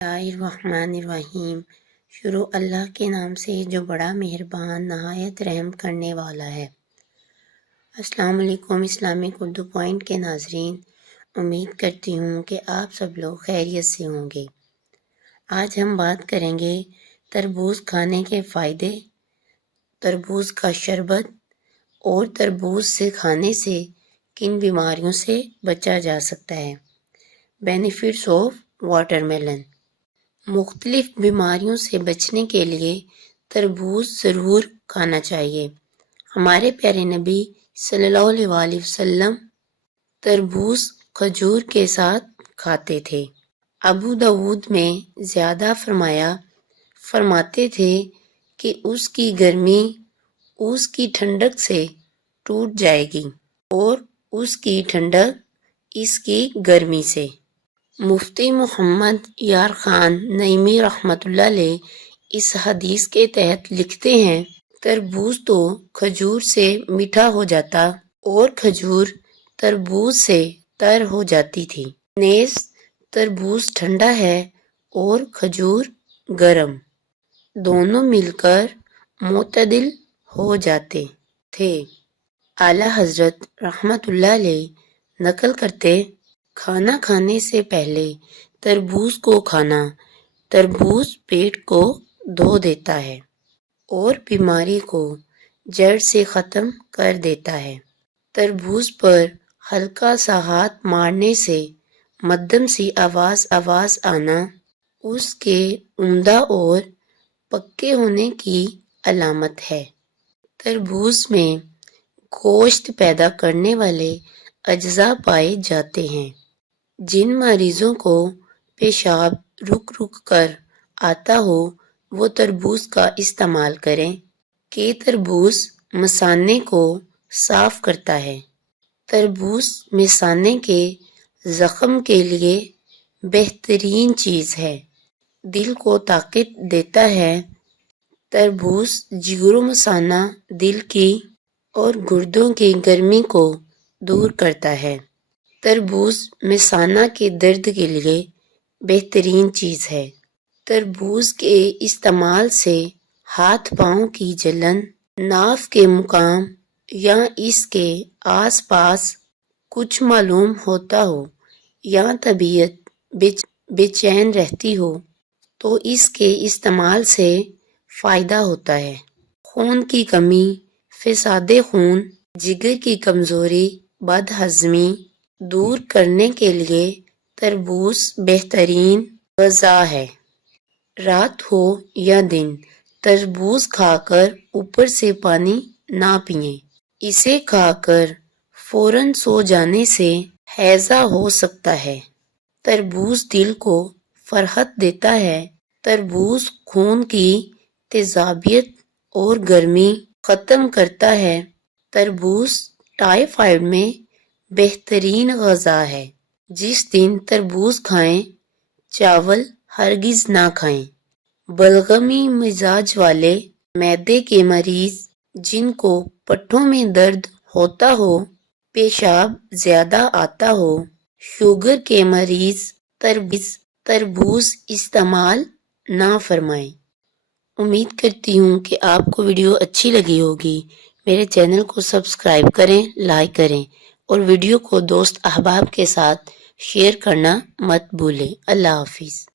الرحمن شروع اللہ کے نام سے جو بڑا مہربان نہایت رحم کرنے والا ہے۔ السلام علیکم اسلامک اردو پوائنٹ کے ناظرین، امید کرتی ہوں کہ آپ سب لوگ خیریت سے ہوں گے۔ آج ہم بات کریں گے تربوز کھانے کے فائدے، تربوز کا شربت اور تربوز سے کھانے سے کن بیماریوں سے بچا جا سکتا ہے۔ Benefits of water melon. مختلف بیماریوں سے بچنے کے لیے تربوز ضرور کھانا چاہیے۔ ہمارے پیارے نبی صلی اللہ علیہ وسلم تربوز کھجور کے ساتھ کھاتے تھے۔ ابو داود میں زیادہ فرماتے تھے کہ اس کی گرمی اس کی ٹھنڈک سے ٹوٹ جائے گی اور اس کی ٹھنڈک اس کی گرمی سے۔ مفتی محمد یار خان نعیمی رحمۃ اللہ علیہ اس حدیث کے تحت لکھتے ہیں، تربوز تو کھجور سے میٹھا ہو جاتا اور کھجور تربوز سے تر ہو جاتی تھی، نیز تربوز ٹھنڈا ہے اور کھجور گرم، دونوں مل کر معتدل ہو جاتے تھے۔ اعلیٰ حضرت رحمۃ اللہ علیہ نقل کرتے، کھانا کھانے سے پہلے تربوز کو کھانا تربوز پیٹ کو دھو دیتا ہے اور بیماری کو جڑ سے ختم کر دیتا ہے۔ تربوز پر ہلکا سا ہاتھ مارنے سے مدھم سی آواز آنا اس کے عمدہ اور پکے ہونے کی علامت ہے۔ تربوز میں گوشت پیدا کرنے والے اجزاء پائے جاتے ہیں۔ جن مریضوں کو پیشاب رک کر آتا ہو وہ تربوز کا استعمال کریں کہ تربوز مثانے کو صاف کرتا ہے۔ تربوز مثانے کے زخم کے لیے بہترین چیز ہے، دل کو طاقت دیتا ہے۔ تربوز جگر و مثانہ، دل کی اور گردوں کی گرمی کو دور کرتا ہے۔ تربوز مثانہ کے درد کے لیے بہترین چیز ہے۔ تربوز کے استعمال سے ہاتھ پاؤں کی جلن، ناف کے مقام یا اس کے آس پاس کچھ معلوم ہوتا ہو یا طبیعت بے چین رہتی ہو تو اس کے استعمال سے فائدہ ہوتا ہے۔ خون کی کمی، فساد خون، جگر کی کمزوری، بد ہضمی دور کرنے کے لیے تربوز بہترین غذا ہے۔ رات ہو یا دن تربوز کھا کر اوپر سے پانی نہ پئیں۔ اسے کھا کر فوراً سو جانے سے ہیضہ ہو سکتا ہے۔ تربوز دل کو فرحت دیتا ہے۔ تربوز خون کی تیزابیت اور گرمی ختم کرتا ہے۔ تربوز ٹائفائیڈ میں بہترین غذا ہے۔ جس دن تربوز کھائیں، چاول ہرگز نہ کھائیں۔ بلغمی مزاج والے، معدے کے مریض، جن کو پٹھوں میں درد ہوتا ہو، پیشاب زیادہ آتا ہو، شوگر کے مریض تربوز استعمال نہ فرمائیں۔ امید کرتی ہوں کہ آپ کو ویڈیو اچھی لگی ہوگی۔ میرے چینل کو سبسکرائب کریں، لائک کریں اور ویڈیو کو دوست احباب کے ساتھ شیئر کرنا مت بھولیں۔ اللہ حافظ۔